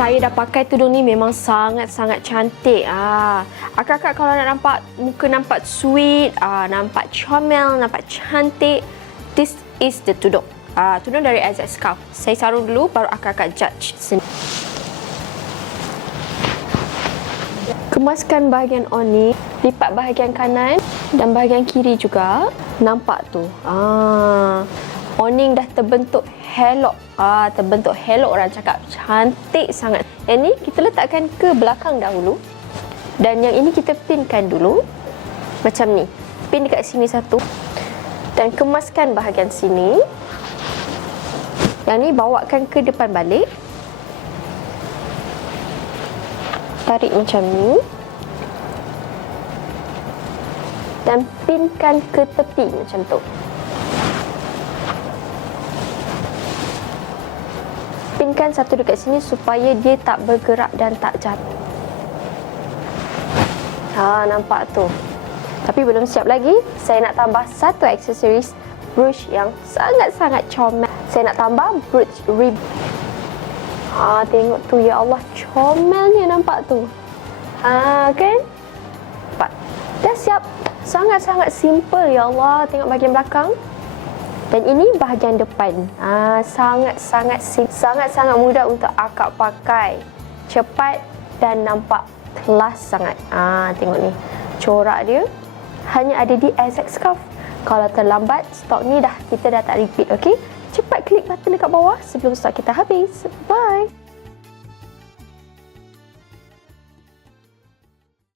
Saya dah pakai tudung ni memang sangat-sangat cantik. Akak-akak kalau nak nampak muka nampak sweet, nampak comel, nampak cantik, this is the tudung. Tudung dari AZ Scarf. Saya sarung dulu baru akak-akak judge sini. Kemaskan bahagian awning, lipat bahagian kanan dan bahagian kiri juga. Nampak tu. Awning dah terbentuk helok. Terbentuk helok, orang cakap cantik sangat. Yang ni kita letakkan ke belakang dahulu. Dan yang ini kita pinkan dulu. Macam ni. Pin dekat sini satu. Dan kemaskan bahagian sini. Yang ni bawakan ke depan balik. Tarik macam ni. Dan pinkan ke tepi macam tu. Pinkan satu dekat sini supaya dia tak bergerak dan tak jatuh. Nampak tu. Tapi belum siap lagi. Saya nak tambah satu aksesoris brooch yang sangat-sangat comel. Saya nak tambah brooch ribbon. Tengok tu, ya Allah, comelnya nampak tu. Kan? Nampak. Dah siap. Sangat-sangat simple, ya Allah. Tengok bahagian belakang. Dan ini bahagian depan. Sangat-sangat mudah untuk akak pakai. Cepat dan nampak kelas sangat. Tengok ni. Corak dia hanya ada di AZ Scarf. Kalau terlambat, stok ni kita dah tak repeat, okey? Cepat klik button dekat bawah sebelum stok kita habis. Bye.